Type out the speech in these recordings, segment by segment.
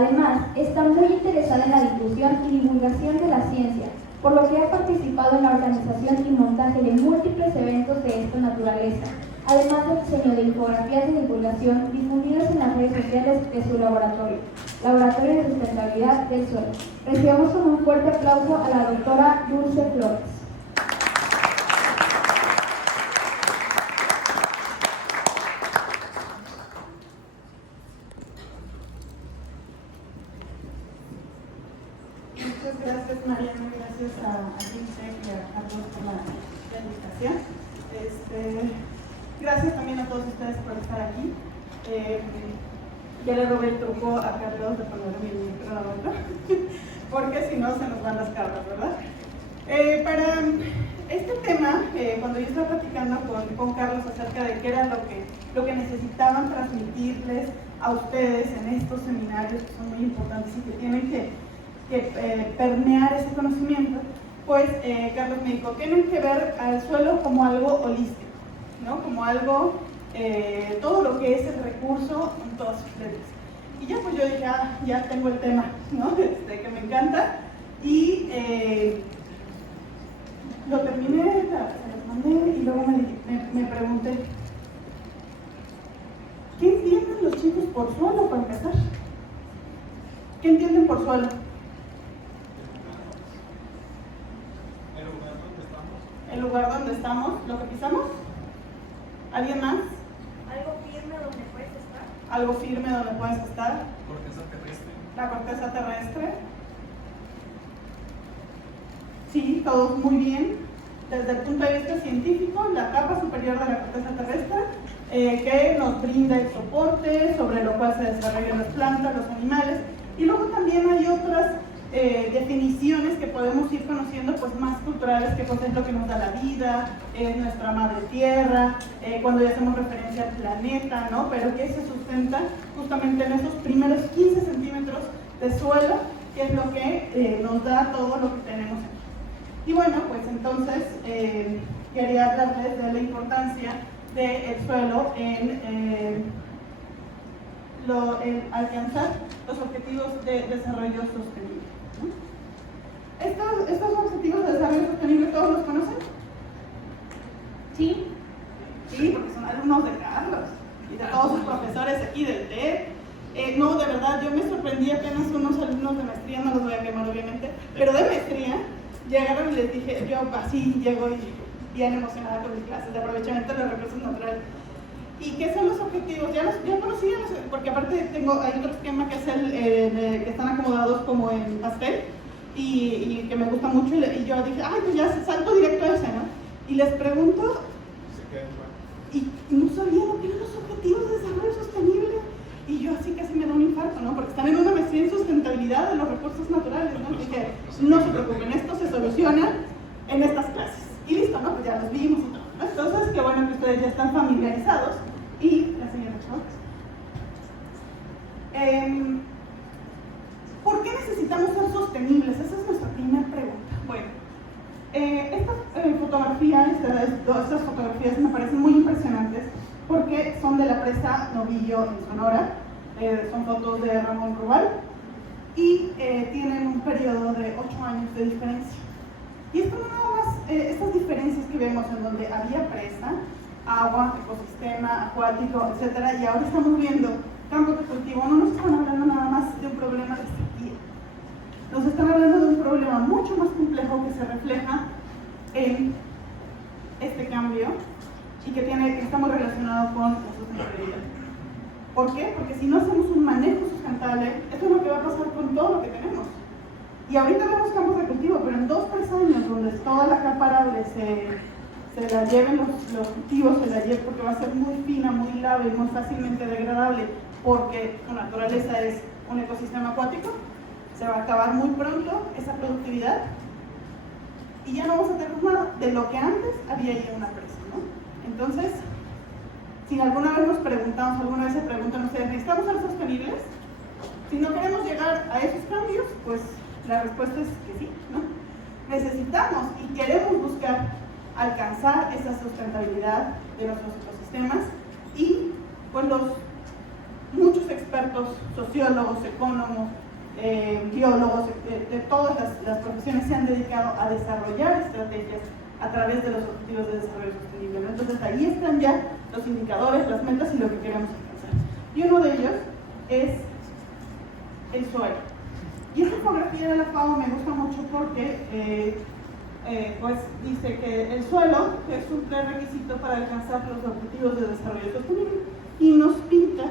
Además, está muy interesada en la difusión y divulgación de la ciencia, por lo que ha participado en la organización y montaje de múltiples eventos de esta naturaleza, además del diseño de infografías de divulgación difundidas en las redes sociales de su laboratorio, Laboratorio de Sustentabilidad del Suelo. Recibamos con un fuerte aplauso a la doctora Dulce Flores. Muchas gracias, Mariana, gracias a Gilsec y a Carlos por la invitación. Gracias también a todos ustedes por estar aquí. Ya le robé el truco a Carlos de poner mi micrófono, porque si no se nos van las cabras, ¿verdad? Para este tema, cuando yo estaba platicando con Carlos acerca de qué era lo que necesitaban transmitirles a ustedes en estos seminarios que son muy importantes y que tienen que permear ese conocimiento, pues Carlos me dijo, tienen que ver al suelo como algo holístico, ¿no? Como algo, todo lo que es el recurso en todas sus letras. Y ya pues yo dije, ya tengo el tema, ¿no? Que me encanta, y lo terminé, se los mandé, y luego me pregunté, ¿qué entienden los chicos por suelo para empezar? ¿Qué entienden por suelo? El lugar donde estamos, lo que pisamos. ¿Alguien más? Algo firme donde puedes estar. Algo firme donde puedes estar. Corteza terrestre. La corteza terrestre. Sí, todos muy bien. Desde el punto de vista científico, la capa superior de la corteza terrestre, que nos brinda el soporte sobre lo cual se desarrollan las plantas, los animales. Y luego también hay otras definiciones que podemos ir conociendo, pues más culturales, que pues es lo que nos da la vida, es nuestra madre tierra, cuando ya hacemos referencia al planeta, ¿no? Pero que se sustenta justamente en esos primeros 15 centímetros de suelo, que es lo que nos da todo lo que tenemos aquí. Y bueno, pues entonces quería hablarles de la importancia del suelo en alcanzar los objetivos de desarrollo sostenible. ¿Estos objetivos de desarrollo sostenible todos los conocen? ¿Sí? Sí, porque son alumnos de Carlos y de todos sus profesores aquí del TED. No, de verdad, yo me sorprendí, apenas unos alumnos de maestría, no los voy a quemar obviamente, pero de maestría llegaron y les dije, yo así llego y bien emocionada con mis clases de aprovechamiento de los recursos naturales. ¿Y qué son los objetivos? Ya conocía, porque aparte hay otro esquema que es que están acomodados como en pastel y que me gusta mucho, y yo dije, pues ya salto directo a ese, ¿no? Y les pregunto, y no sabía lo que eran los objetivos de desarrollo sostenible, y yo así casi me da un infarto, ¿no? Porque están en una maestría en sustentabilidad de los recursos naturales, ¿no? Y dije, no se preocupen, esto se soluciona en estas clases. Y listo, ¿no? Pues ya los vimos y todo, ¿no? Entonces, qué bueno que ustedes ya están familiarizados. Y la señora Schwartz. ¿Por qué necesitamos ser sostenibles? Esa es nuestra primera pregunta. Bueno, estas fotografías me parecen muy impresionantes porque son de la presa Novillo en Sonora. Son fotos de Ramón Rubal y tienen un periodo de 8 años de diferencia. Y esto no nada más, estas diferencias que vemos en donde había presa, agua, ecosistema, acuático, etcétera, y ahora estamos viendo campos de cultivo, no nos están hablando nada más de un problema de sequía, nos están hablando de un problema mucho más complejo que se refleja en este cambio y que está muy relacionado con la sustentabilidad. ¿Por qué? Porque si no hacemos un manejo sustentable, esto es lo que va a pasar con todo lo que tenemos. Y ahorita vemos campos de cultivo, pero en 2 o 3 años, donde toda la capa arable se la lleven los cultivos, se la lleven porque va a ser muy fina, muy leve, muy fácilmente degradable, porque su naturaleza es un ecosistema acuático, se va a acabar muy pronto esa productividad y ya no vamos a tener nada de lo que antes había ahí una presa, ¿no? Entonces, si alguna vez nos preguntamos, alguna vez se preguntan ustedes, ¿necesitamos ser sostenibles? Si no queremos llegar a esos cambios, pues la respuesta es que sí, ¿no? Necesitamos y queremos buscar alcanzar esa sustentabilidad de nuestros ecosistemas y pues los muchos expertos, sociólogos, económicos, biólogos, de todas las profesiones se han dedicado a desarrollar estrategias a través de los objetivos de desarrollo sostenible. Entonces ahí están ya los indicadores, las metas y lo que queremos alcanzar. Y uno de ellos es el suelo. Y esta infografía de la FAO me gusta mucho porque pues dice que el suelo es un prerequisito para alcanzar los objetivos de desarrollo sostenible y nos pinta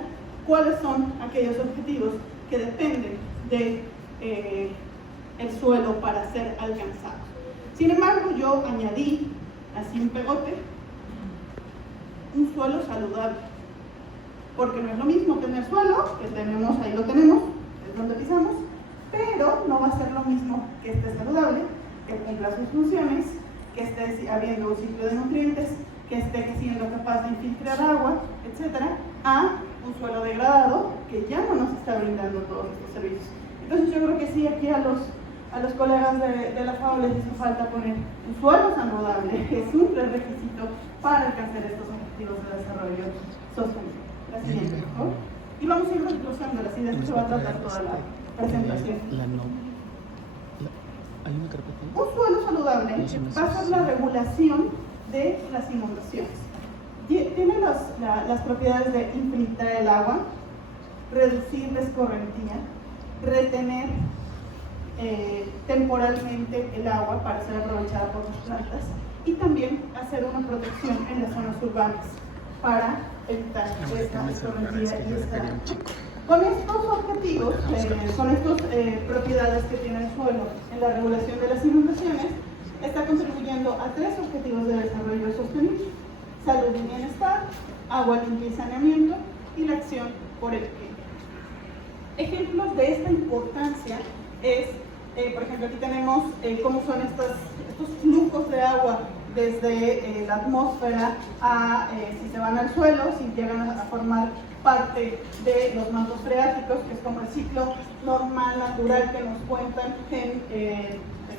cuáles son aquellos objetivos que dependen de el suelo para ser alcanzados. Sin embargo, yo añadí, así un pegote, un suelo saludable, porque no es lo mismo tener suelo, que tenemos, ahí lo tenemos, es donde pisamos, pero no va a ser lo mismo que esté saludable, que cumpla sus funciones, que esté habiendo un ciclo de nutrientes, que esté siendo capaz de infiltrar agua, etcétera, a un suelo degradado que ya no nos está brindando todos estos servicios. Entonces yo creo que sí, aquí a los colegas de la FAO les hizo falta poner un suelo saludable, que es un prerequisito para alcanzar estos objetivos de desarrollo sostenible. La siguiente, por favor. Y vamos a ir desglosando las ideas que se va a tratar toda la presentación. ¿Hay una carpeta? Un suelo saludable pasa la regulación de las inundaciones. Tiene las propiedades de infiltrar el agua, reducir la escorrentía, retener temporalmente el agua para ser aprovechada por las plantas y también hacer una protección en las zonas urbanas para evitar esta escorrentía y esta. Con estos objetivos, con estas propiedades que tiene el suelo en la regulación de las inundaciones, está contribuyendo a 3 objetivos de desarrollo sostenible: salud y bienestar, agua limpia y saneamiento, y la acción por el clima. Ejemplos de esta importancia es, por ejemplo, aquí tenemos cómo son estos flujos de agua desde la atmósfera a, si se van al suelo, si llegan a formar parte de los mantos freáticos, que es como el ciclo normal, natural que nos cuentan en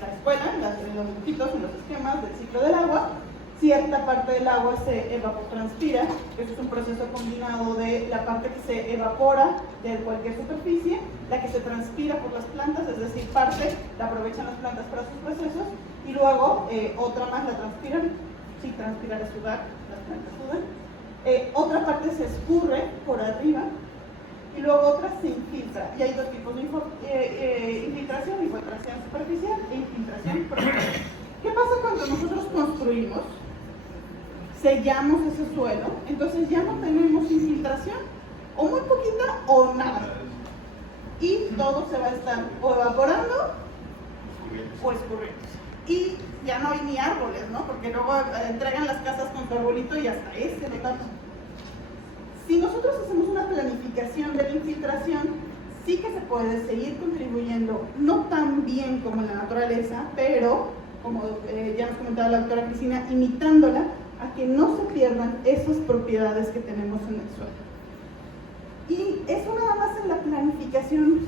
la escuela, en los dibujitos, en los esquemas del ciclo del agua. Cierta parte del agua se evapotranspira, que es un proceso combinado de la parte que se evapora de cualquier superficie, la que se transpira por las plantas, es decir, parte la aprovechan las plantas para sus procesos, y luego otra más la transpiran, sí, transpirar es sudar, las plantas sudan. Otra parte se escurre por arriba y luego otra se infiltra. Y hay 2 tipos de infiltración: infiltración superficial e infiltración profunda. ¿Qué pasa cuando nosotros construimos? Sellamos ese suelo, entonces ya no tenemos infiltración, o muy poquita o nada. Y todo se va a estar o evaporando o escurriendo. Y ya no hay ni árboles, ¿no? Porque luego entregan las casas con su arbolito y hasta ese lo tapan. Si nosotros hacemos una planificación de la infiltración, sí que se puede seguir contribuyendo, no tan bien como en la naturaleza, pero, como ya nos comentaba la doctora Cristina, imitándola a que no se pierdan esas propiedades que tenemos en el suelo. Y eso nada más en la planificación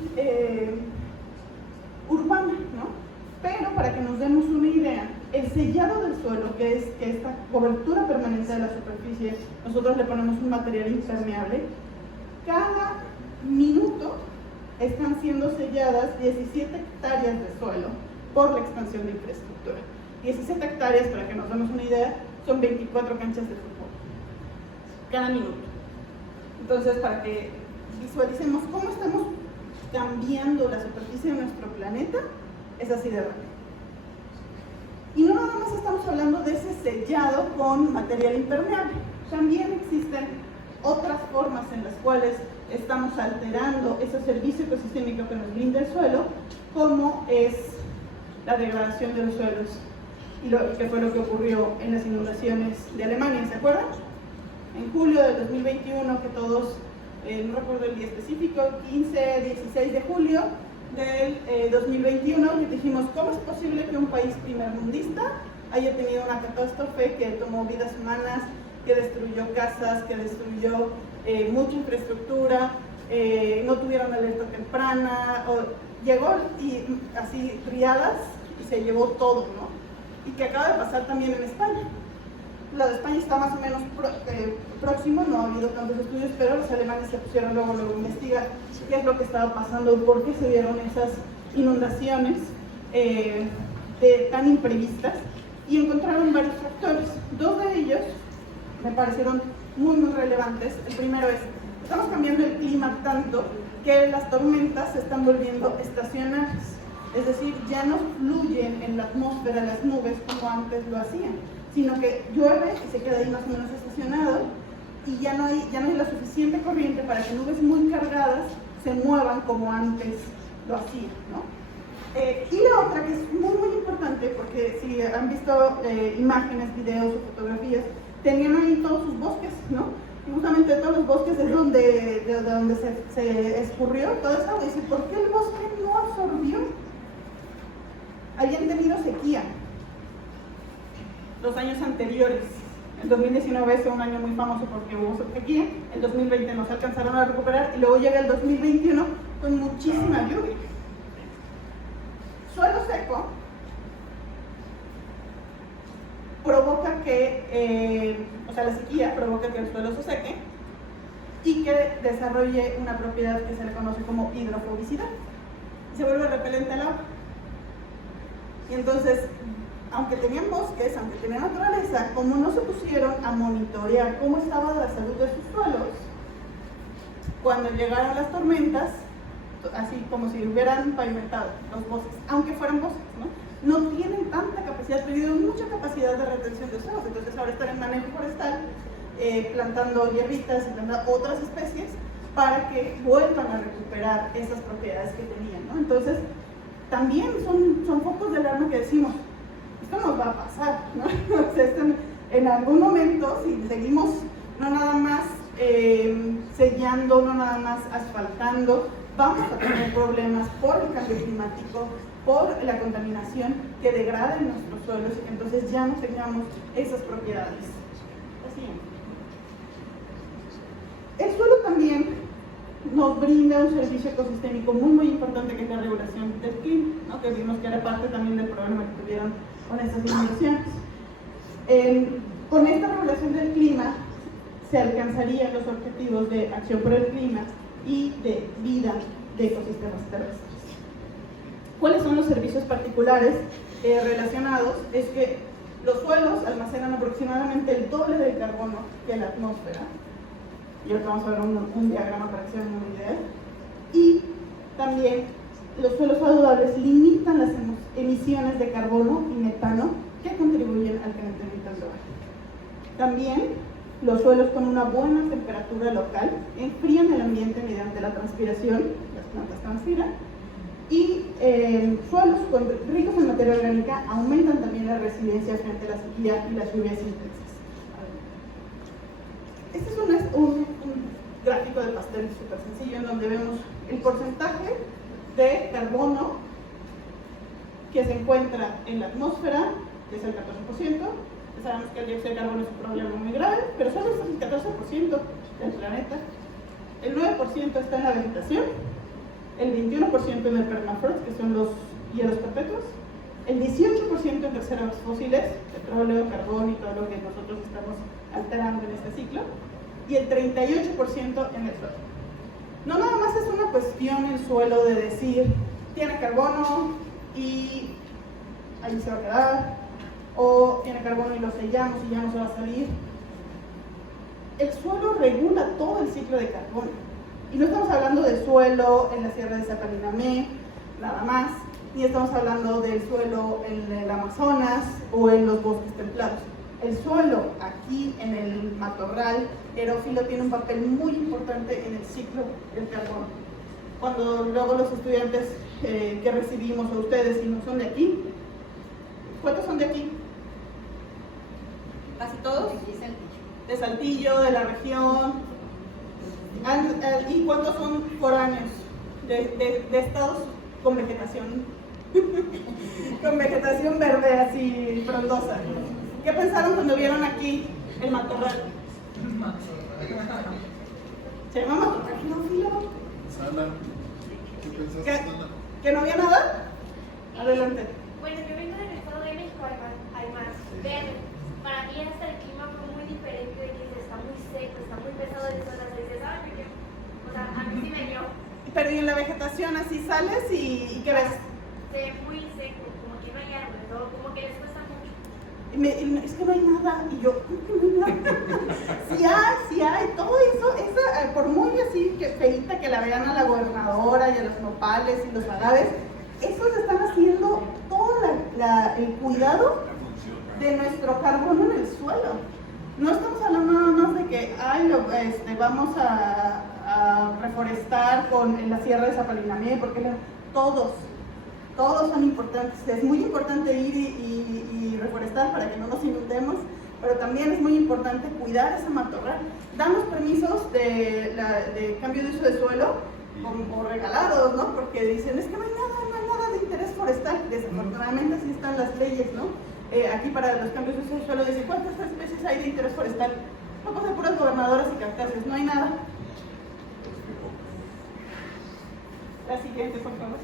urbana, ¿no? Pero para que nos demos una idea, el sellado del suelo, que es esta cobertura permanente de la superficie, nosotros le ponemos un material impermeable. Cada minuto están siendo selladas 17 hectáreas de suelo por la expansión de infraestructura. 17 hectáreas, para que nos demos una idea, son 24 canchas de fútbol cada minuto. Entonces, para que visualicemos cómo estamos cambiando la superficie de nuestro planeta, es así de rápido. Y no nada más estamos hablando de ese sellado con material impermeable, también existen otras formas en las cuales estamos alterando ese servicio ecosistémico que nos brinda el suelo, como es la degradación de los suelos, y que fue lo que ocurrió en las inundaciones de Alemania, ¿se acuerdan? En julio del 2021, que todos, no recuerdo el día específico, 15, 16 de julio del 2021, que dijimos, ¿cómo es posible que un país primermundista haya tenido una catástrofe que tomó vidas humanas, que destruyó casas, que destruyó mucha infraestructura, no tuvieron alerta temprana, llegó y así riadas y se llevó todo, ¿no? Y que acaba de pasar también en España. La de España está más o menos próximo, no ha habido tantos estudios, pero los alemanes se pusieron luego a investigar qué es lo que estaba pasando, por qué se dieron esas inundaciones tan imprevistas, y encontraron varios factores. Dos de ellos me parecieron muy relevantes. El primero es, estamos cambiando el clima tanto que las tormentas se están volviendo estacionales, es decir, ya no fluyen en la atmósfera las nubes como antes lo hacían, sino que llueve y se queda ahí más o menos estacionado, y ya no hay la suficiente corriente para que nubes muy cargadas se muevan como antes lo hacían, ¿no? Y la otra que es muy importante, porque si han visto imágenes, videos o fotografías, tenían ahí todos sus bosques, ¿no? Y justamente todos los bosques es de donde se escurrió toda esa agua. Y dice, ¿por qué el bosque no absorbió? Habían tenido sequía los años anteriores. El 2019 fue un año muy famoso porque hubo sequía. El 2020 no se alcanzaron a recuperar y luego llega el 2021 con muchísima lluvia. Suelo seco provoca que, la sequía provoca que el suelo se seque y que desarrolle una propiedad que se le conoce como hidrofobicidad. Se vuelve repelente al agua. Y entonces, aunque tenían bosques, aunque tenían naturaleza, como no se pusieron a monitorear cómo estaba la salud de sus suelos, cuando llegaron las tormentas, así como si hubieran pavimentado los bosques, aunque fueran bosques, no tienen tanta capacidad, perdieron mucha capacidad de retención de suelos. Entonces ahora están en manejo forestal, plantando hierbitas y plantando otras especies para que vuelvan a recuperar esas propiedades que tenían, ¿no? Entonces también son focos de alarma que decimos, esto nos va a pasar, ¿no? O sea, en algún momento, si seguimos no nada más sellando, no nada más asfaltando, vamos a tener problemas por el cambio climático, por la contaminación que degraden nuestros suelos y que entonces ya no tengamos esas propiedades. Así. El suelo también nos brinda un servicio ecosistémico muy importante, que es la regulación del clima, ¿no? Que vimos que era parte también del problema que tuvieron con estas inundaciones. Con esta regulación del clima se alcanzarían los objetivos de acción por el clima y de vida de ecosistemas terrestres. ¿Cuáles son los servicios particulares relacionados? Es que los suelos almacenan aproximadamente el doble del carbono que la atmósfera. Y ahorita vamos a ver un diagrama para que se vean una idea. Y también los suelos saludables limitan las emisiones de carbono y metano que contribuyen al calentamiento global. También los suelos con una buena temperatura local enfrían el ambiente mediante la transpiración, las plantas transpiran, y suelos ricos en materia orgánica aumentan también la resiliencia frente a la sequía y las lluvias intensas. Este es un gráfico de pastel súper sencillo en donde vemos el porcentaje de carbono que se encuentra en la atmósfera, que es el 14%. Sabemos que el dióxido de carbono es un problema muy grave, pero solo es el 14% del planeta. El 9% está en la vegetación, el 21% en el permafrost, que son los hielos perpetuos, el 18% en reservas fósiles, petróleo, carbón y todo lo que nosotros estamos alterando en este ciclo, y el 38% en el suelo. No nada más es una cuestión el suelo de decir, tiene carbono y ahí se va a quedar, o tiene carbono y lo sellamos y ya no se va a salir. El suelo regula todo el ciclo de carbono. Y no estamos hablando del suelo en la sierra de Sacalinamé, nada más, ni estamos hablando del suelo en el Amazonas o en los bosques templados. El suelo aquí en el matorral erófilo tiene un papel muy importante en el ciclo del carbono. Cuando luego los estudiantes que recibimos, o ustedes, si no son de aquí, ¿cuántos son de aquí? ¿Casi todos? De Saltillo, de la región. ¿Y cuántos son foráneos? De estados con vegetación con vegetación verde así frondosa. ¿Qué pensaron cuando vieron aquí el matorral? ¿Se llama matorral erófilo? Sana, ¿qué pensaste? ¿Que no había nada? Adelante. Bueno, yo vengo del Estado de México, hay más verde. Para mí hasta el clima seco, está muy pesado el sol, así dices, ay, me quiero. O sea, a mí sí me dio. Pero y en la vegetación así sales y ¿qué ves? Se ve muy seco, como que no hay árboles, o como que les cuesta mucho. Es que no hay nada. Y yo, ¿cómo que no hay nada? Sí hay, todo eso, esa, por muy así que feita que la vean a la gobernadora y a los nopales y los agaves, esos están haciendo todo el cuidado de nuestro carbono en el suelo. No estamos hablando nada más de que vamos a reforestar en la sierra de Zapalinamé, porque todos son importantes. Es muy importante ir y reforestar para que no nos inundemos, pero también es muy importante cuidar ese matorral. Damos permisos de cambio de uso de suelo como regalados, ¿no? Porque dicen, es que no hay nada de interés forestal. Desafortunadamente así están las leyes, ¿no? Aquí para los cambios de uso de suelo dicen, ¿cuántas especies hay de interés forestal? No pasa puras gobernadoras y carteles, no hay nada. La siguiente, por favor.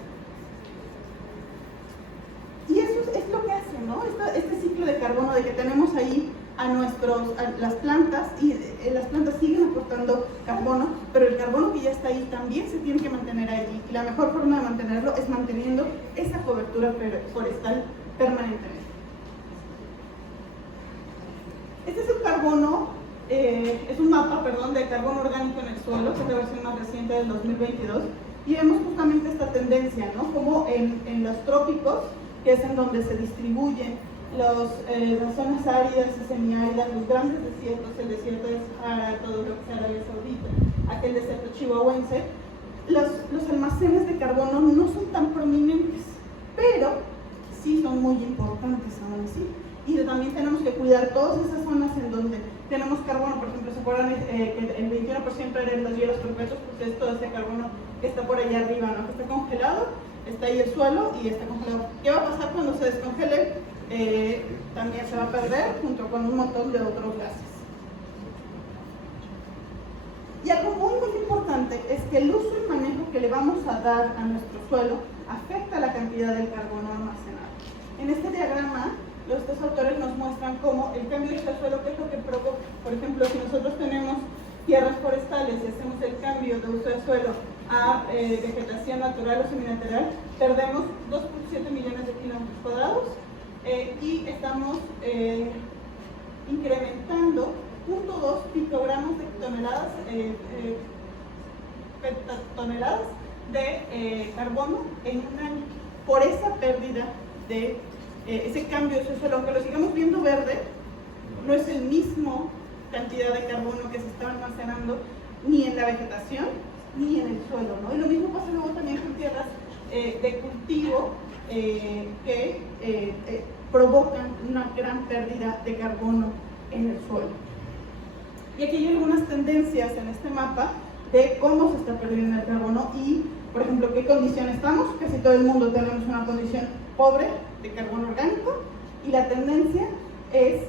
Y eso es lo que hace, ¿no? Este ciclo de carbono de que tenemos ahí a las plantas, y las plantas siguen aportando carbono, pero el carbono que ya está ahí también se tiene que mantener ahí, y la mejor forma de mantenerlo es manteniendo esa cobertura forestal permanentemente. Este es el carbono, es un mapa, de carbono orgánico en el suelo, que es la versión más reciente del 2022, y vemos justamente esta tendencia, ¿no? Como en los trópicos, que es en donde se distribuyen las zonas áridas y semiáridas, los grandes desiertos, el desierto de Sahara, todo lo que es Arabia Saudita, aquel desierto chihuahuense, los almacenes de carbono no son tan prominentes, pero sí son muy importantes aún así. Y también tenemos que cuidar todas esas zonas en donde tenemos carbono. Por ejemplo, ¿se acuerdan que el 21% eran los hielos perpetuos? Pues es todo ese carbono que está por allá arriba, ¿no? Que está congelado, está ahí el suelo y está congelado. ¿Qué va a pasar cuando se descongele? También se va a perder junto con un montón de otros gases. Y algo muy importante es que el uso y manejo que le vamos a dar a nuestro suelo afecta la cantidad del carbono almacenado. En este diagrama, los dos autores nos muestran cómo el cambio de suelo, qué es lo que provoca. Por ejemplo, si nosotros tenemos tierras forestales y hacemos el cambio de uso de suelo a vegetación natural o seminatural, perdemos 2.7 millones de kilómetros cuadrados y estamos incrementando 0.2 picogramos de toneladas de carbono en un año por esa pérdida de ese cambio de suelo. Aunque lo sigamos viendo verde, no es el mismo cantidad de carbono que se está almacenando ni en la vegetación ni en el suelo, ¿no? Y lo mismo pasa luego también con tierras de cultivo que provocan una gran pérdida de carbono en el suelo. Y aquí hay algunas tendencias en este mapa de cómo se está perdiendo el carbono y, por ejemplo, qué condición estamos. Casi todo el mundo tenemos una condición pobre de carbono orgánico y la tendencia es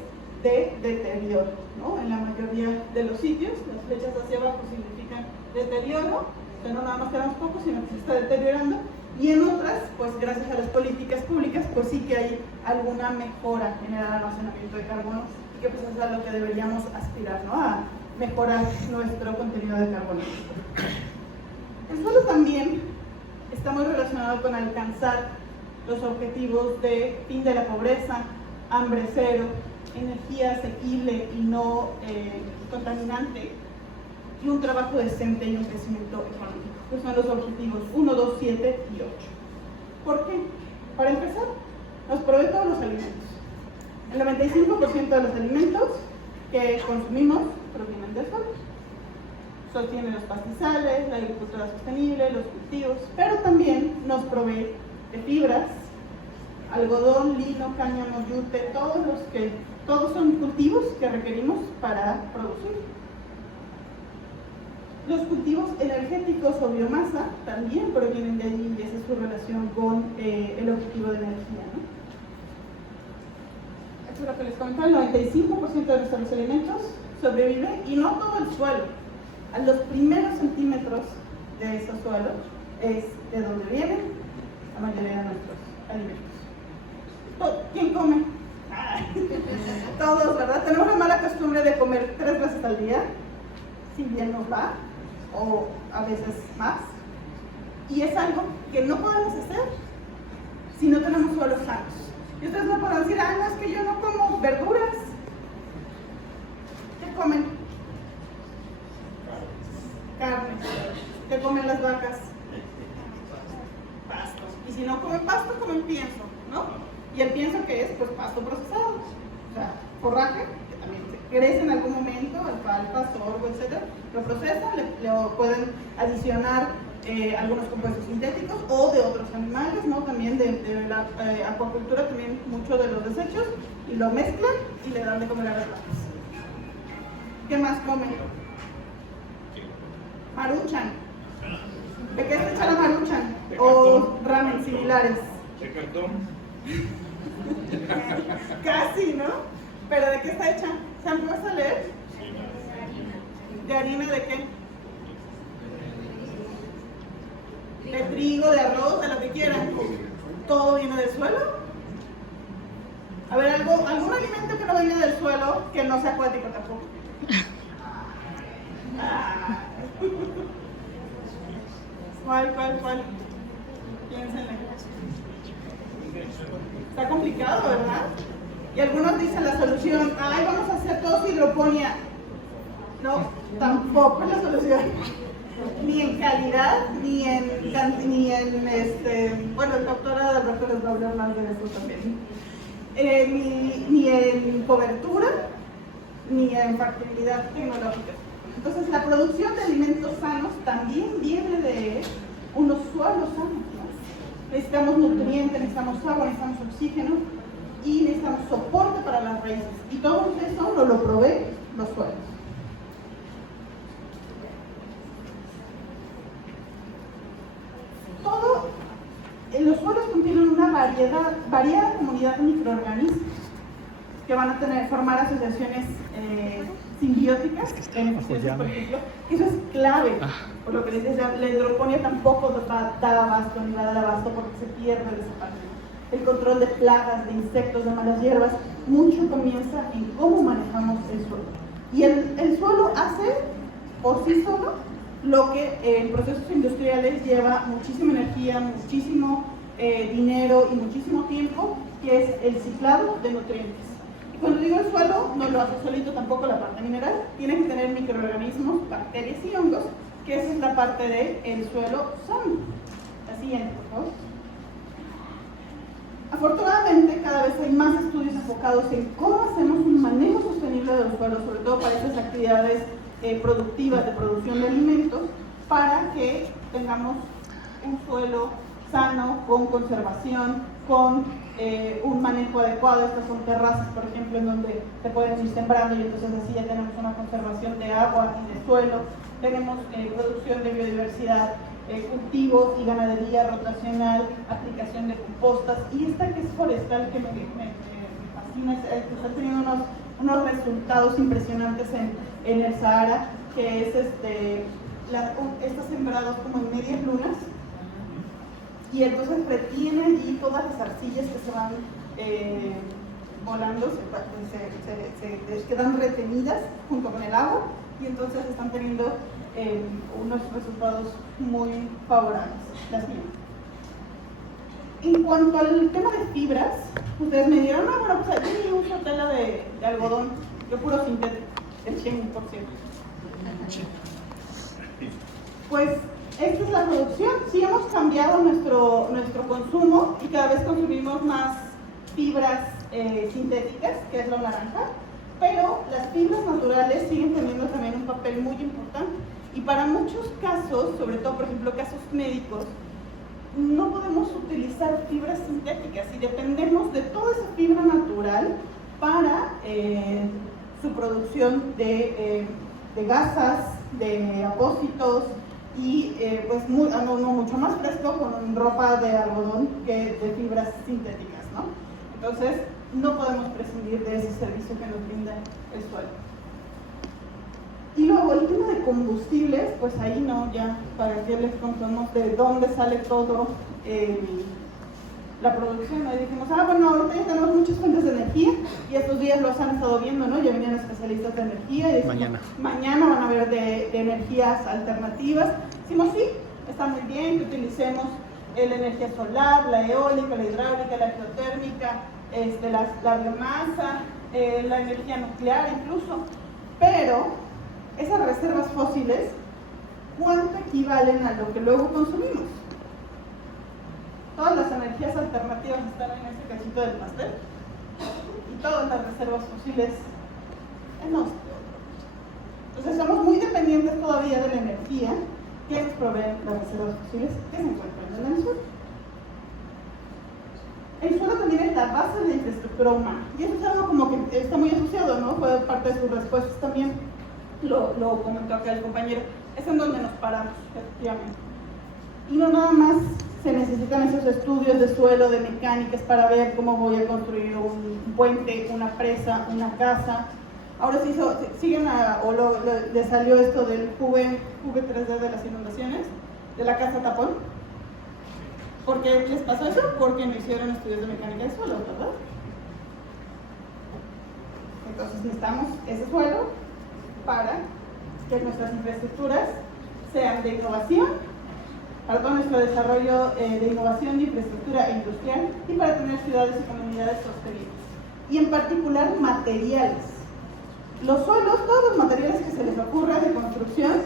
de deterioro, ¿no? En la mayoría de los sitios, las flechas hacia abajo significan deterioro, o sea, no nada más tenemos poco, sino que se está deteriorando, y en otras, pues gracias a las políticas públicas, pues sí que hay alguna mejora en el almacenamiento de carbono, y que pues es a lo que deberíamos aspirar, ¿no? A mejorar nuestro contenido de carbono. El suelo también está muy relacionado con alcanzar los objetivos de fin de la pobreza, hambre cero, energía asequible y no contaminante, y un trabajo decente y un crecimiento económico. Estos son los objetivos 1, 2, 7 y 8. ¿Por qué? Para empezar, nos provee todos los alimentos. El 95% de los alimentos que consumimos provienen del suelo. Sostiene los pastizales, la agricultura sostenible, los cultivos, pero también nos provee de fibras, algodón, lino, cáñamo, yute, todos son cultivos que requerimos para producir. Los cultivos energéticos o biomasa también provienen de allí y esa es su relación con el objetivo de energía, ¿no? Esto es lo que les comentaba, el 95% de nuestros alimentos sobrevive y no todo el suelo. A los primeros centímetros de esos suelos es de donde vienen la mayoría de nuestros alimentos. ¿Quién come? Todos, ¿verdad? Tenemos la mala costumbre de comer 3 veces al día. si bien nos va, o a veces más. Y es algo que no podemos hacer si no tenemos suelos sanos. Y ustedes me pueden decir, no, es que yo no como verduras. ¿Qué comen? Carne. ¿Qué comen las vacas? Pasto. Y si no comen pasto, comen pienso, ¿no? Y el pienso, ¿qué es? Pues pasto procesado. O sea, forraje, que también crece en algún momento, alfalfa, sorgo, etc. Lo procesan, le pueden adicionar algunos compuestos sintéticos o de otros animales, ¿no? También de la acuacultura, también mucho de los desechos, y lo mezclan y le dan de comer a las vacas. ¿Qué más comen? Maruchan. ¿De qué se echa la maruchan? O ramen similares. ¿De cartón? Casi, ¿no? ¿Pero de qué está hecha? ¿Se me vas a leer? ¿De harina de qué? De trigo, de arroz, de lo que quieran. ¿Todo viene del suelo? A ver, algún alimento que no viene del suelo, que no sea acuático tampoco. ¿Cuál? Piénsenle. Está complicado, ¿verdad? Y algunos dicen la solución, vamos a hacer todo hidroponía. No, tampoco es la solución. Ni en calidad, ni en bueno, el doctor Alberto les va a hablar más de eso también. Ni en cobertura, ni en factibilidad tecnológica. Entonces, la producción de alimentos sanos también viene de unos suelos sanos, ¿no? Necesitamos nutrientes, necesitamos agua, necesitamos oxígeno y necesitamos soporte para las raíces. Y todo eso lo provee los suelos. Los suelos contienen una variada comunidad de microorganismos que van a formar asociaciones simbióticas, beneficiosas, por ejemplo. Eso es clave, por lo que les decía, la hidroponía tampoco va a dar abasto ni va a dar abasto porque se pierde de esa parte. El control de plagas, de insectos, de malas hierbas, mucho comienza en cómo manejamos el suelo. Y el suelo hace por sí solo lo que en procesos industriales lleva muchísima energía, muchísimo dinero y muchísimo tiempo, que es el ciclado de nutrientes. Y cuando digo el suelo, no lo hace solito tampoco la parte mineral, tiene que tener microorganismos, bacterias y hongos, que esa es la parte del suelo sano. La siguiente, por favor. Afortunadamente, cada vez hay más estudios enfocados en cómo hacemos un manejo sostenible de los suelos, sobre todo para esas actividades productivas de producción de alimentos, para que tengamos un suelo sano, con conservación, con un manejo adecuado. Estas son terrazas, por ejemplo, en donde se pueden ir sembrando y entonces así ya tenemos una conservación de agua y de suelo. Tenemos producción de biodiversidad, cultivos y ganadería rotacional, aplicación de compostas, y esta que es forestal, que me fascina, está teniendo unos resultados impresionantes en el Sahara, que es está sembrado como en medias lunas, y entonces retiene allí todas las arcillas que se van volando, se quedan retenidas junto con el agua, y entonces están teniendo unos resultados muy favorables. La siguiente. En cuanto al tema de fibras, ustedes me dieron, bueno, pues yo ni uso tela de algodón, yo puro sintético, el 100%. Pues esta es la producción. Sí hemos cambiado nuestro consumo y cada vez consumimos más fibras sintéticas, que es lo naranja, pero las fibras naturales siguen teniendo también un papel muy importante. Y para muchos casos, sobre todo por ejemplo casos médicos, no podemos utilizar fibras sintéticas y dependemos de toda esa fibra natural para su producción de gasas, de apósitos y pues mucho más fresco con ropa de algodón que de fibras sintéticas, ¿no? Entonces no podemos prescindir de ese servicio que nos brinda el suelo. Y luego el tema de combustibles, pues ahí no, ya para que les contamos de dónde sale todo la producción, ¿no? Y dijimos, bueno, ahorita ya tenemos muchas fuentes de energía y estos días los han estado viendo, ¿no? Ya venían especialistas de energía y decimos, mañana van a haber de energías alternativas. Decimos, sí, está muy bien que utilicemos la energía solar, la eólica, la hidráulica, la geotérmica, la biomasa, la energía nuclear incluso, pero esas reservas fósiles, ¿cuánto equivalen a lo que luego consumimos? Todas las energías alternativas están en ese cachito del pastel y todas las reservas fósiles en los. Entonces somos muy dependientes todavía de la energía que nos proveen las reservas fósiles que se encuentran en el suelo. El suelo también es la base de la infraestructura humana y eso es algo como que está muy asociado, ¿no? Fue parte de sus respuestas también, lo comentó acá el compañero, es en donde nos paramos, efectivamente. Y no nada más se necesitan esos estudios de suelo, de mecánicas para ver cómo voy a construir un puente, una presa, una casa. Ahora sí le salió esto del jugue 3D de las inundaciones, de la casa tapón. ¿Por qué les pasó eso? Porque no hicieron estudios de mecánica de suelo, ¿verdad? Entonces necesitamos ese suelo para que nuestras infraestructuras sean de innovación, para todo nuestro desarrollo de innovación de infraestructura industrial y para tener ciudades y comunidades sostenibles. Y en particular materiales. Los suelos, todos los materiales que se les ocurra de construcción,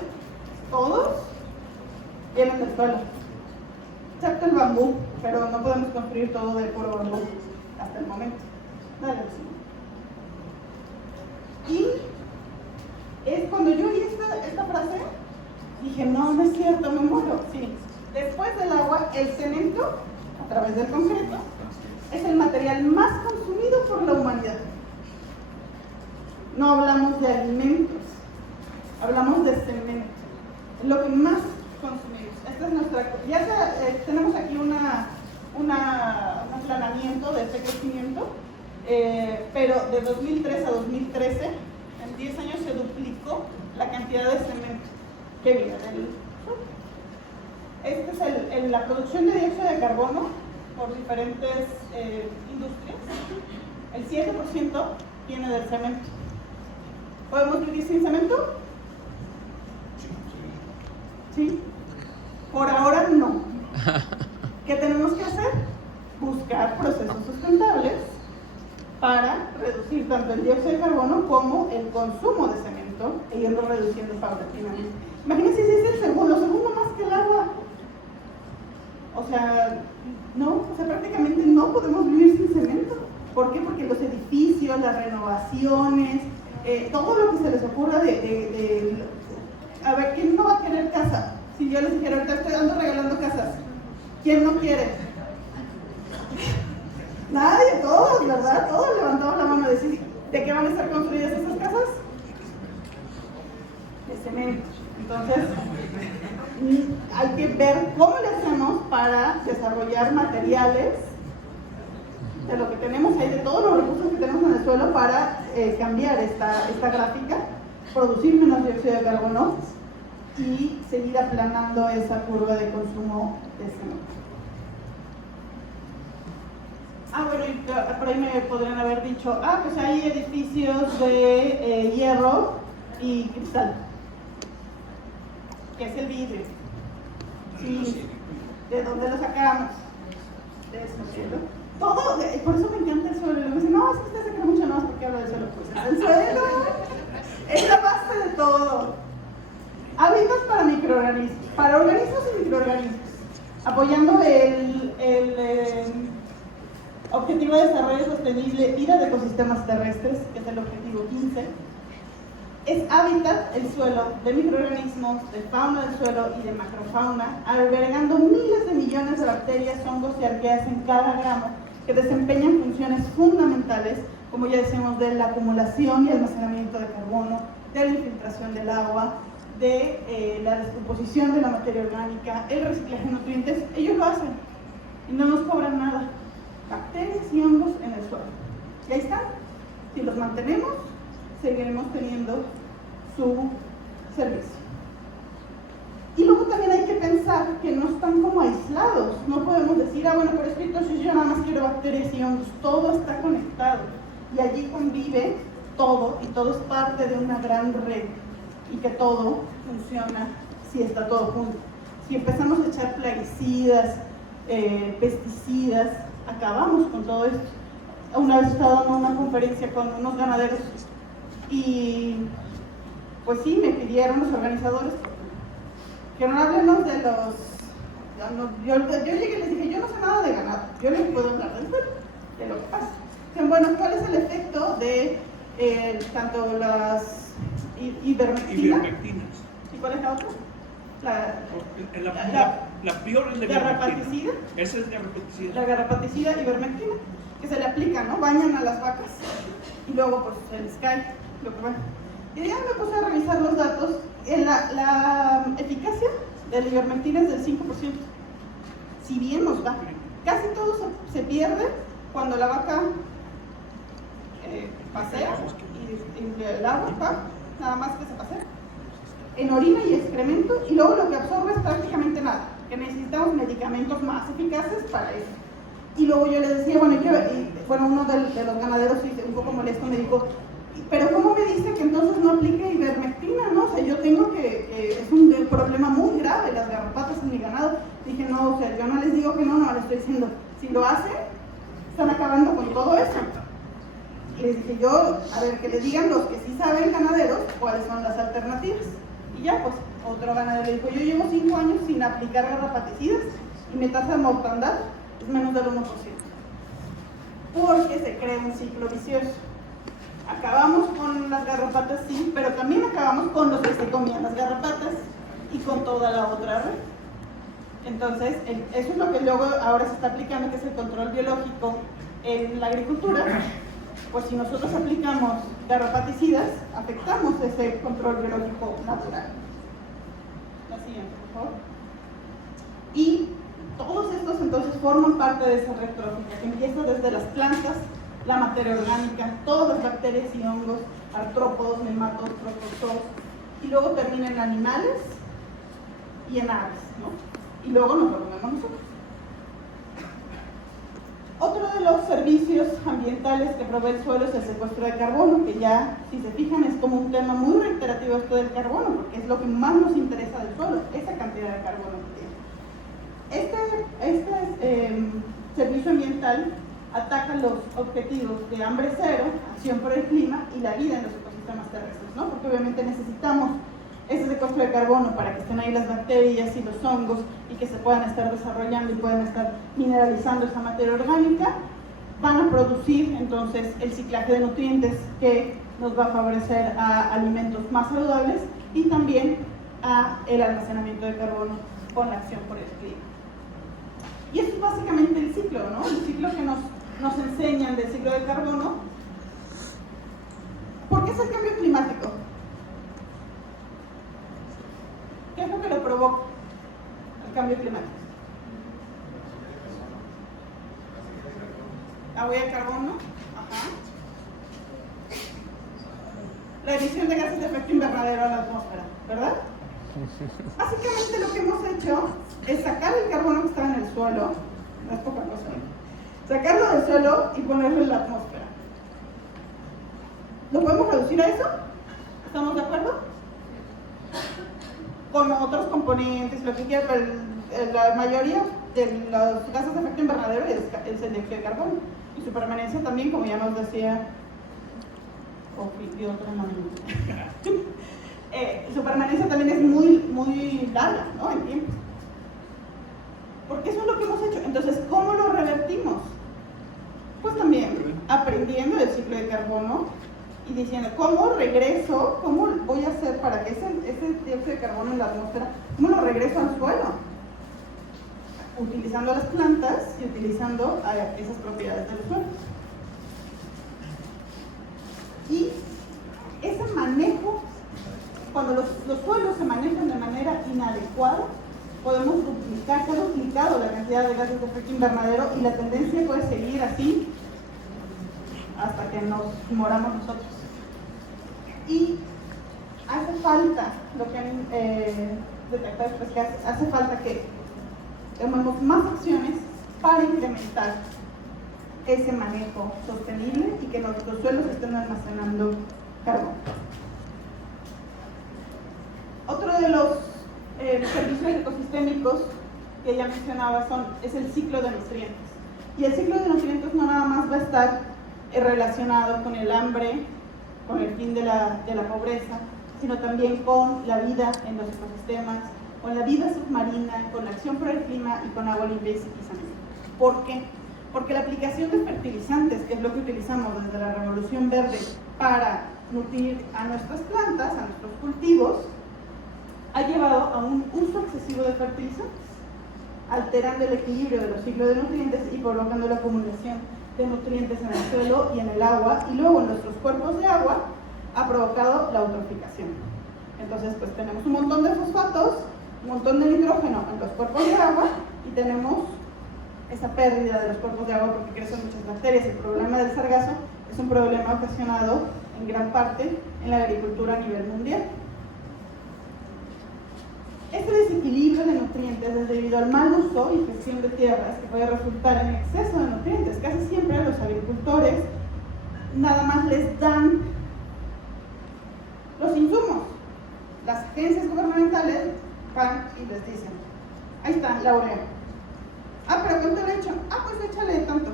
todos vienen del suelo. Excepto el bambú, pero no podemos construir todo de puro bambú hasta el momento. Dale, sí. Y es cuando yo oí esta frase, dije, no es cierto, me muero. Sí. Después del agua, el cemento, a través del concreto, es el material más consumido por la humanidad. No hablamos de alimentos, hablamos de cemento. Es lo que más consumimos. Esta es nuestra. Tenemos aquí un aplanamiento de este crecimiento, pero de 2003 a 2013, en 10 años se duplicó la cantidad de cemento que viene del sur. Esta es la producción de dióxido de carbono por diferentes industrias. El 7% viene del cemento. ¿Podemos vivir sin cemento? Sí. Por ahora no. ¿Qué tenemos que hacer? Buscar procesos sustentables para reducir tanto el dióxido de carbono como el consumo de cemento e irlo reduciendo paulatinamente. Imagínense si es lo segundo más que el agua. O sea, prácticamente no podemos vivir sin cemento. ¿Por qué? Porque los edificios, las renovaciones, todo lo que se les ocurra a ver, ¿quién no va a querer casa? Si yo les dijera, ahorita estoy regalando casas, ¿quién no quiere? Nadie, todos, ¿verdad? Todos levantamos la mano a decir, ¿de qué van a estar construidas esas casas? De cemento. Entonces, hay que ver cómo le hacemos para desarrollar materiales de lo que tenemos ahí, de todos los recursos que tenemos en el suelo para cambiar esta gráfica, producir menos dióxido de carbono y seguir aplanando esa curva de consumo de cemento. Bueno, y por ahí me podrían haber dicho, pues hay edificios de hierro y cristal, que es el vidrio. Sí, ¿de dónde lo sacamos? De eso, ¿cierto? Todo, por eso me encanta el suelo. Y luego dicen, es que usted se cree mucho más porque habla del suelo. Pues el suelo es la base de todo. Hábitats para microorganismos, para organismos y microorganismos, apoyando el Objetivo de Desarrollo Sostenible Vida de Ecosistemas Terrestres, que es el objetivo 15. Es hábitat el suelo de microorganismos, de fauna del suelo y de macrofauna, albergando miles de millones de bacterias, hongos y arqueas en cada gramo, que desempeñan funciones fundamentales, como ya decíamos, de la acumulación y almacenamiento de carbono, de la infiltración del agua, de la descomposición de la materia orgánica, el reciclaje de nutrientes. Ellos lo hacen y no nos cobran nada. Bacterias y hongos en el suelo. Y ahí están. Si los mantenemos, seguiremos teniendo su servicio. Y luego también hay que pensar que no están como aislados aislados. No podemos decir, bueno, pero es que entonces yo nada más quiero bacterias y hongos. Todo está conectado y allí convive todo y todo es parte de una gran red y que todo funciona si está todo junto. Si empezamos a echar plaguicidas, pesticidas, acabamos con todo esto. Una vez estaba dando una conferencia con unos ganaderos y pues sí, me pidieron los organizadores que no hablemos de los... Yo llegué y les dije, yo no sé nada de ganado, yo les puedo hablar del suelo, de lo que pasa. Dicen, bueno, ¿cuál es el efecto de tanto las ivermectina? ¿Y cuál es la otra? La peor es la garrapaticida. Esa es garrapaticida. La garrapaticida ivermectina, que se le aplica, ¿no? Bañan a las vacas y luego pues se les cae lo que va. Y ya me puse a revisar los datos. La eficacia de la ivermectina es del 5%. Si bien nos va, casi todo se pierde cuando la vaca pasea y el agua va, nada más que se pasea. En orina y excremento, y luego lo que absorbe es prácticamente nada, que necesitamos medicamentos más eficaces para eso. Y luego yo les decía, bueno, uno de los ganaderos un poco molesto me dijo, pero ¿cómo me dice que entonces no aplique ivermectina? ¿No? O sea, yo tengo es un problema muy grave las garrapatas en mi ganado. Dije, no, o sea, yo no les digo que no, le estoy diciendo, si lo hacen, están acabando con todo eso. Y les dije yo, a ver, que le digan los que sí saben ganaderos cuáles son las alternativas. Y ya, pues, otro ganadero le dijo, yo llevo 5 años sin aplicar garrapaticidas y mi tasa de mortandad es menos del 1%. Porque se crea un ciclo vicioso. Acabamos con las garrapatas, sí, pero también acabamos con los que se comían las garrapatas y con toda la otra red. Entonces, eso es lo que luego ahora se está aplicando, que es el control biológico en la agricultura. Pues si nosotros aplicamos garrapaticidas, afectamos ese control biológico natural. La siguiente, por favor. Y todos estos entonces forman parte de esa red trófica, que empieza desde las plantas, la materia orgánica, todas las bacterias y hongos, artrópodos, nematos, protozoos, y luego termina en animales y en aves, ¿no? Y luego nos volvemos nosotros. Otro de los servicios ambientales que provee el suelo es el secuestro de carbono, que ya, si se fijan, es como un tema muy reiterativo esto del carbono, porque es lo que más nos interesa del suelo, esa cantidad de carbono que tiene. Este servicio ambiental ataca los objetivos de hambre cero, acción por el clima y la vida en los ecosistemas terrestres, ¿no? Porque obviamente necesitamos ese secuestro de carbono para que estén ahí las bacterias y los hongos y que se puedan estar desarrollando y puedan estar mineralizando esa materia orgánica. Van a producir entonces el ciclaje de nutrientes que nos va a favorecer a alimentos más saludables y también a el almacenamiento de carbono con la acción por el clima. Y eso es básicamente el ciclo, ¿no? El ciclo que nos enseñan del ciclo de carbono. ¿Por qué es el cambio climático? ¿Qué es lo que lo provoca? El cambio climático. La huella de carbono. Ajá. La emisión de gases de efecto invernadero a la atmósfera, ¿verdad? Básicamente lo que hemos hecho es sacar el carbono que estaba en el suelo, no es poca cosa, sacarlo del suelo y ponerlo en la atmósfera. ¿Lo podemos reducir a eso? ¿Estamos de acuerdo? Con otros componentes, lo que quiera, pero la mayoría de los gases de efecto invernadero es el dióxido de carbono. Y su permanencia también, como ya nos decía, su permanencia también es muy larga, ¿no? En tiempo. Porque eso es lo que hemos hecho. Entonces, ¿cómo lo revertimos? Pues también aprendiendo del ciclo de carbono y diciendo, ¿cómo regreso? ¿Cómo voy a hacer para que ese dióxido de carbono en la atmósfera, cómo lo regreso al suelo? Utilizando las plantas y utilizando esas propiedades del suelo. Y ese manejo, cuando los suelos se manejan de manera inadecuada, podemos duplicar, se ha duplicado la cantidad de gases de efecto invernadero y la tendencia puede seguir así hasta que nos moramos nosotros. Y hace falta, lo que han detectado es que hace falta que tomemos más acciones para incrementar ese manejo sostenible y que nuestros suelos estén almacenando carbón. Otro de los servicios ecosistémicos que ya mencionaba es el ciclo de nutrientes. Y el ciclo de nutrientes no nada más va a estar relacionado con el hambre, con el fin de la pobreza, sino también con la vida en los ecosistemas, con la vida submarina, con la acción por el clima y con agua limpia y sanitaria. ¿Por qué? Porque la aplicación de fertilizantes, que es lo que utilizamos desde la Revolución Verde para nutrir a nuestras plantas, a nuestros cultivos, ha llevado a un uso excesivo de fertilizantes, alterando el equilibrio de los ciclos de nutrientes y provocando la acumulación de nutrientes en el suelo y en el agua, y luego en nuestros cuerpos de agua ha provocado la eutroficación. Entonces, pues tenemos un montón de fosfatos, un montón de nitrógeno en los cuerpos de agua y tenemos esa pérdida de los cuerpos de agua porque crecen muchas bacterias. El problema del sargazo es un problema ocasionado en gran parte en la agricultura a nivel mundial. Este desequilibrio de nutrientes es debido al mal uso y gestión de tierras que puede resultar en exceso de nutrientes. Casi siempre a los agricultores nada más les dan los insumos. Las agencias gubernamentales van y les dicen, ahí está, la urea. Ah, pero ¿cuánto le he hecho? Ah, pues échale tanto.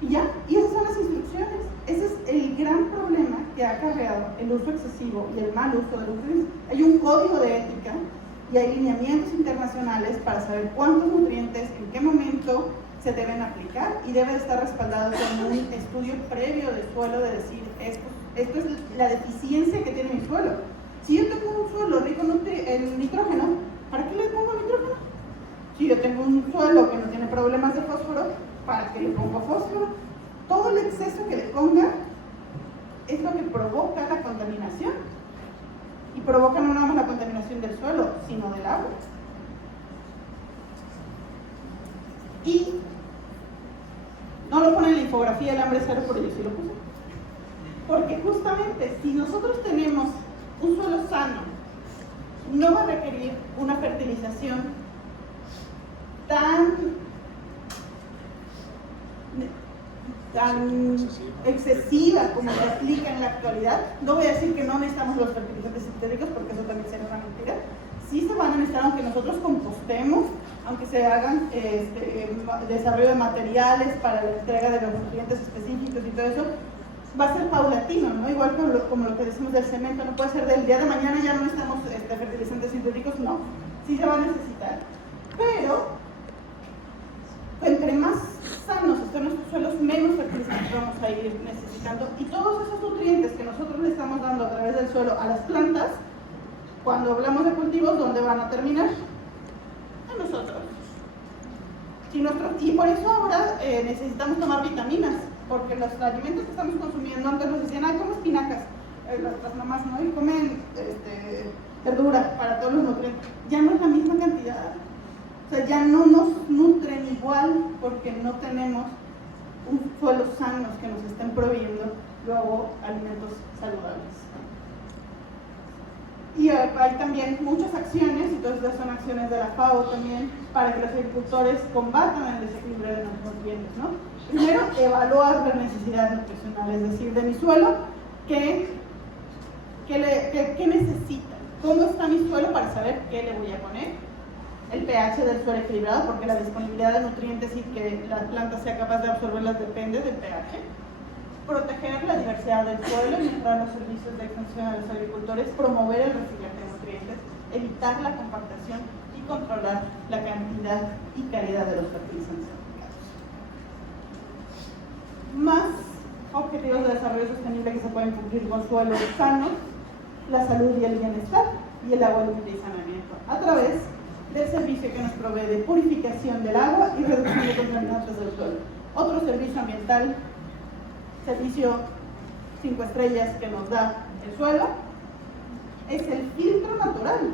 Y ya, y esas son las instrucciones. Ese es el gran problema que ha acarreado el uso excesivo y el mal uso de los nutrientes. Hay un código de ética y hay lineamientos internacionales para saber cuántos nutrientes, en qué momento se deben aplicar y debe estar respaldado con un estudio previo del suelo de decir, esto es la deficiencia que tiene mi suelo. Si yo tengo un suelo rico en nitrógeno, ¿para qué le pongo nitrógeno? Si yo tengo un suelo que no tiene problemas de fósforo, ¿para qué le pongo fósforo? Todo el exceso que le ponga es lo que provoca la contaminación. Y provoca no nada más la contaminación del suelo, sino del agua. Y no lo pone en la infografía el hambre cero, pero yo sí lo puse. Porque justamente si nosotros tenemos un suelo sano, no va a requerir una fertilización tan excesiva como se aplica en la actualidad. No voy a decir que no necesitamos los fertilizantes sintéticos porque eso también sería una mentira. Sí se van a necesitar, aunque nosotros compostemos, aunque se hagan desarrollo de materiales para la entrega de los nutrientes específicos y todo eso, va a ser paulatino, ¿no? Igual como lo que decimos del cemento, no puede ser del día de mañana ya no necesitamos fertilizantes sintéticos, no, sí se va a necesitar, pero entre más sanos estén nuestros suelos, menos fertilizantes vamos a ir necesitando, y todos esos nutrientes que nosotros le estamos dando a través del suelo a las plantas, cuando hablamos de cultivos, ¿dónde van a terminar? A nosotros. Y por eso ahora necesitamos tomar vitaminas, porque los alimentos que estamos consumiendo, antes nos decían, ay, come espinacas, las mamás no, y comen verdura para todos los nutrientes. Ya no es la misma cantidad. O sea, ya no nos nutren igual porque no tenemos un suelos sanos que nos estén proveyendo luego alimentos saludables. Y hay también muchas acciones, y todas estas son acciones de la FAO también, para que los agricultores combatan el desequilibrio de los nutrientes, ¿no? Primero, evaluar la necesidad nutricional, es decir, de mi suelo, ¿qué necesita? ¿Cómo está mi suelo para saber qué le voy a poner? El pH del suelo equilibrado, porque la disponibilidad de nutrientes y que la planta sea capaz de absorberlas depende del pH. Proteger la diversidad del suelo y mejorar los servicios de extensión a los agricultores, promover el reciclaje de nutrientes, evitar la compactación y controlar la cantidad y calidad de los fertilizantes aplicados. Más objetivos de desarrollo sostenible que se pueden cumplir con suelos sanos, la salud y el bienestar, y el agua limpia y saneamiento, a través del servicio que nos provee de purificación del agua y reducción de contaminantes del suelo. Otro servicio ambiental, servicio 5 estrellas que nos da el suelo, es el filtro natural.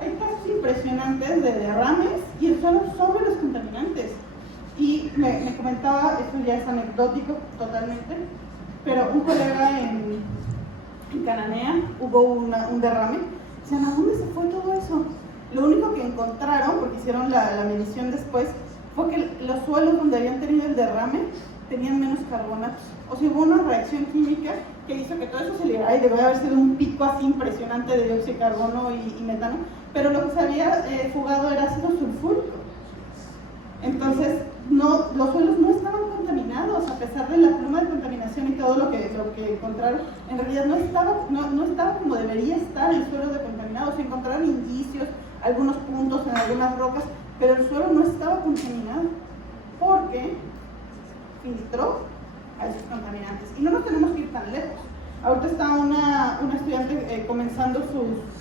Hay casos impresionantes de derrames y el suelo sobre los contaminantes. Y me comentaba, esto ya es anecdótico totalmente, pero un colega en Cananea hubo un derrame. Decían, ¿a dónde se fue todo eso? Lo único que encontraron, porque hicieron la medición después, fue que los suelos donde habían tenido el derrame tenían menos carbonatos. O sea, hubo una reacción química que hizo que todo eso se liberara y debe haber sido un pico así impresionante de dióxido de carbono y metano, pero lo que se había fugado era ácido sulfúrico. Entonces, los suelos no estaban contaminados, a pesar de la pluma de contaminación y todo lo que encontraron. En realidad no estaba como debería estar el suelo de contaminado. Se encontraron indicios, algunos puntos en algunas rocas, pero el suelo no estaba contaminado porque filtró a esos contaminantes. Y no nos tenemos que ir tan lejos. Ahorita está una estudiante comenzando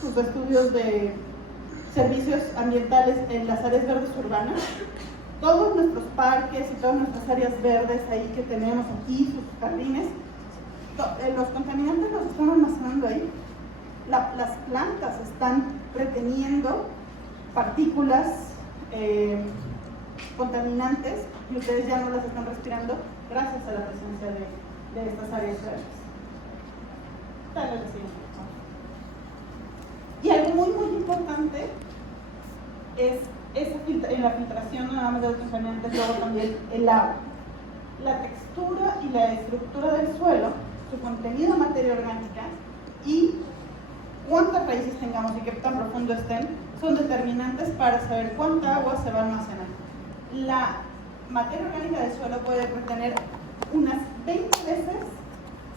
sus estudios de servicios ambientales en las áreas verdes urbanas. Todos nuestros parques y todas nuestras áreas verdes ahí que tenemos aquí, sus jardines, los contaminantes los están almacenando ahí. Las plantas están reteniendo partículas contaminantes y ustedes ya no las están respirando gracias a la presencia de estas áreas verdes. Dale la siguiente. Y algo muy muy importante es en la filtración nada más de los contaminantes, luego también el agua. La textura y la estructura del suelo, su contenido de materia orgánica y cuántas raíces tengamos y qué tan profundo estén, son determinantes para saber cuánta agua se va a almacenar. La materia orgánica del suelo puede retener unas 20 veces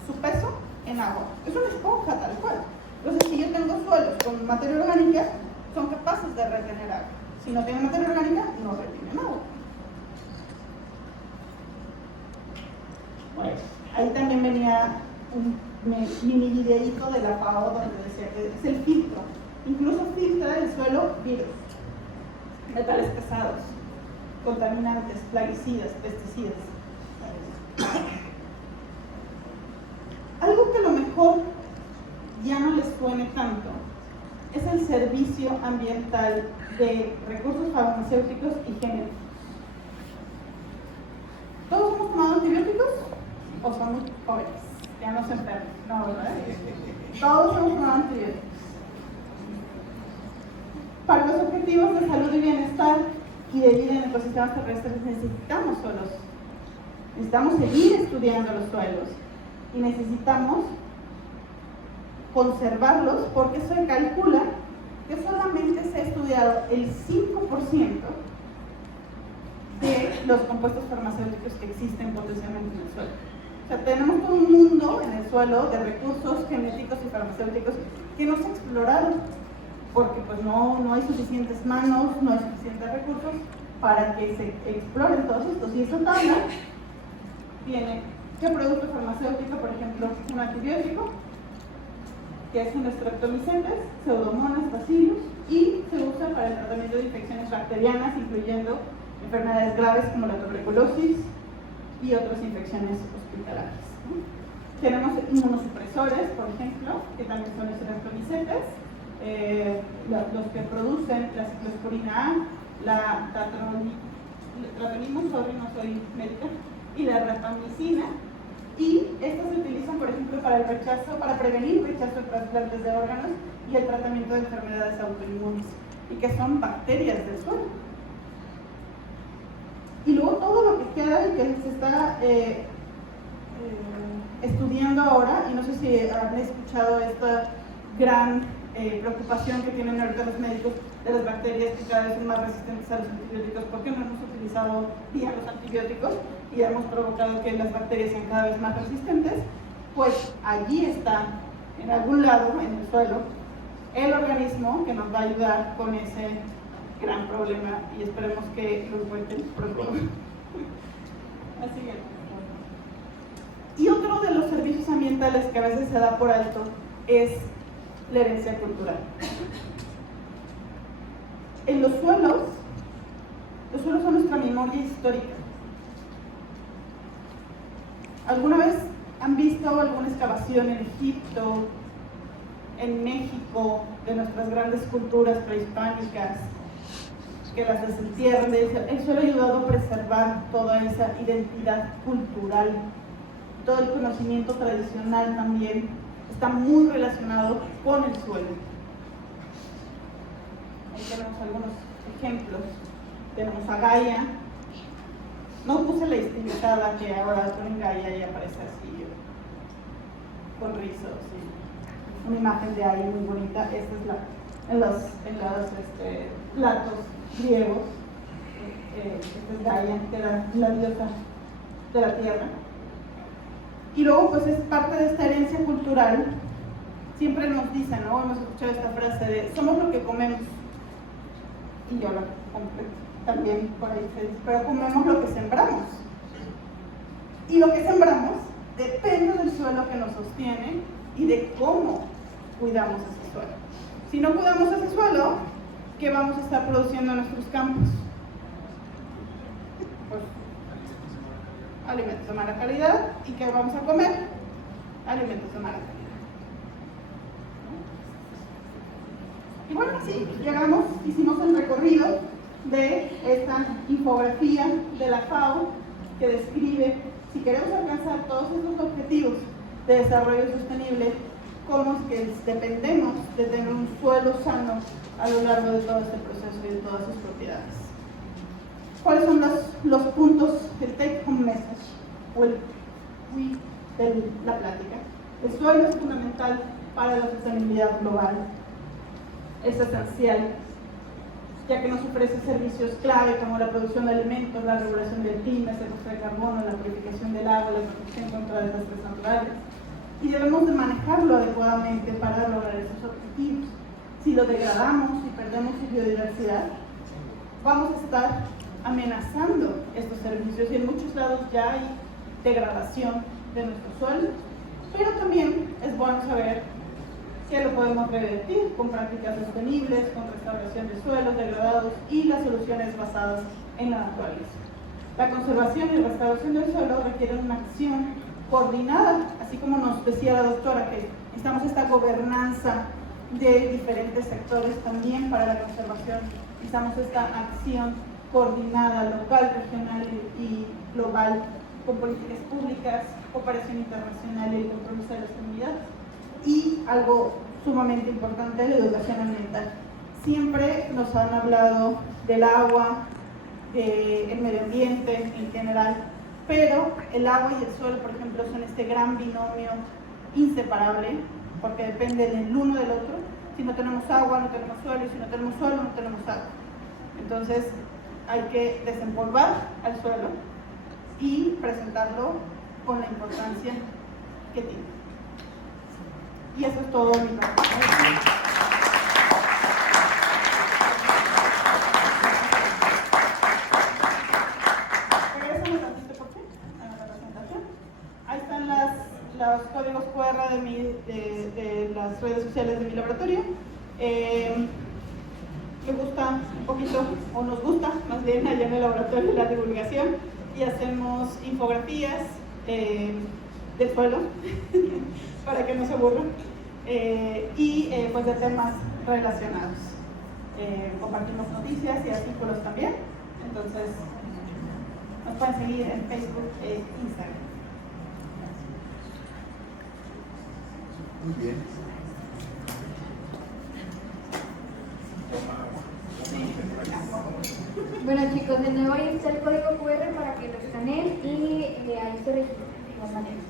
su peso en agua. Es una esponja tal cual. Entonces, si yo tengo suelos con materia orgánica, son capaces de retener agua. Si no tienen materia orgánica, no retienen agua. Bueno, ahí también venía un mini videíto de la FAO donde decía que es el filtro. Incluso filtra el suelo virus, metales pesados, contaminantes, plaguicidas, pesticidas. Algo que a lo mejor ya no les suene tanto es el Servicio Ambiental de Recursos Farmacéuticos y Genéticos. ¿Todos hemos tomado antibióticos? ¿O son muy jóvenes? Ya no se enferman. No, ¿verdad? Todos hemos tomado antibióticos. Para los objetivos de salud y bienestar y de vida en ecosistemas terrestres necesitamos suelos. Necesitamos seguir estudiando los suelos y necesitamos conservarlos porque se calcula que solamente se ha estudiado el 5% de los compuestos farmacéuticos que existen potencialmente en el suelo. O sea, tenemos todo un mundo en el suelo de recursos genéticos y farmacéuticos que no se ha explorado porque pues no hay suficientes manos, no hay suficientes recursos para que se exploren todos estos. Y esa tabla tiene qué producto farmacéutico, por ejemplo, un antibiótico, que es un streptomycetes, pseudomonas, bacillus, y se usa para el tratamiento de infecciones bacterianas, incluyendo enfermedades graves como la tuberculosis y otras infecciones hospitalarias. Tenemos inmunosupresores, por ejemplo, que también son streptomycetes, los que producen la ciclosporina A, la tratonimus, no soy médica, y la rapamicina. Y estas se utilizan, por ejemplo, para prevenir rechazo de trasplantes de órganos y el tratamiento de enfermedades autoinmunes, y que son bacterias del suelo. Y luego todo lo que queda y que se está estudiando ahora, y no sé si han escuchado esta gran preocupación que tienen ahorita los médicos de las bacterias que cada vez son más resistentes a los antibióticos, porque no hemos utilizado bien los antibióticos y hemos provocado que las bacterias sean cada vez más resistentes. Pues allí está, en algún lado en el suelo, el organismo que nos va a ayudar con ese gran problema, y esperemos que lo encuentren pronto. Así es. Y otro de los servicios ambientales que a veces se da por alto es la herencia cultural. Los suelos son nuestra memoria histórica. ¿Alguna vez han visto alguna excavación en Egipto, en México, de nuestras grandes culturas prehispánicas, que las desentierran? El suelo ha ayudado a preservar toda esa identidad cultural, todo el conocimiento tradicional también está muy relacionado con el suelo. Ahí tenemos algunos ejemplos. Tenemos a Gaia. No puse la estilizada que ahora ponen Gaia y aparece así, con rizos. Y una imagen de ahí muy bonita. Esta es en los platos griegos. Esta es Gaia, que era la diosa de la tierra. Y luego, pues es parte de esta herencia cultural. Siempre nos dicen, ¿no? Hemos escuchado esta frase de somos lo que comemos. Y yo la completo. También por ahí se dice, pero comemos lo que sembramos. Y lo que sembramos depende del suelo que nos sostiene y de cómo cuidamos ese suelo. Si no cuidamos ese suelo, ¿qué vamos a estar produciendo en nuestros campos? Pues alimentos de mala calidad. ¿Y qué vamos a comer? Alimentos de mala calidad. Y bueno, sí, llegamos, hicimos el recorrido de esta infografía de la FAO que describe, si queremos alcanzar todos estos objetivos de desarrollo sostenible, cómo es que dependemos de tener un suelo sano a lo largo de todo este proceso y de todas sus propiedades. ¿Cuáles son los puntos, el take home message o el WI de la plática? El suelo es fundamental para la sostenibilidad global. Es esencial, ya que nos ofrece servicios clave como la producción de alimentos, la regulación del clima, el secuestro de carbono, la purificación del agua, la protección contra desastres naturales. Y debemos de manejarlo adecuadamente para lograr esos objetivos. Si lo degradamos y perdemos su biodiversidad, vamos a estar amenazando estos servicios, y en muchos lados ya hay degradación de nuestro suelo, pero también es bueno saber que lo podemos revertir con prácticas sostenibles, con restauración de suelos degradados y las soluciones basadas en la naturaleza. La conservación y restauración del suelo requieren una acción coordinada, así como nos decía la doctora, que necesitamos esta gobernanza de diferentes sectores también para la conservación. Necesitamos esta acción coordinada local, regional y global, con políticas públicas, cooperación internacional y el compromiso de las comunidades. Y algo sumamente importante, la educación ambiental. Siempre nos han hablado del agua, del medio ambiente en general, pero el agua y el suelo, por ejemplo, son este gran binomio inseparable, porque dependen el uno del otro. Si no tenemos agua, no tenemos suelo, y si no tenemos suelo, no tenemos agua. Entonces, hay que desempolvar al suelo y presentarlo con la importancia que tiene. Y eso es todo mi parte. Regresamos tantito por qué a la presentación. Ahí están los códigos QR de las redes sociales de mi laboratorio. Me gusta un poquito, o nos gusta más bien allá en el laboratorio, la divulgación, y hacemos infografías del suelo para que no se aburran, y pues de temas relacionados. Compartimos noticias y artículos también, entonces nos pueden seguir en Facebook e Instagram. Muy bien. Bueno chicos, de nuevo ahí está el código QR para que lo escaneen y ahí se registren de igual manera.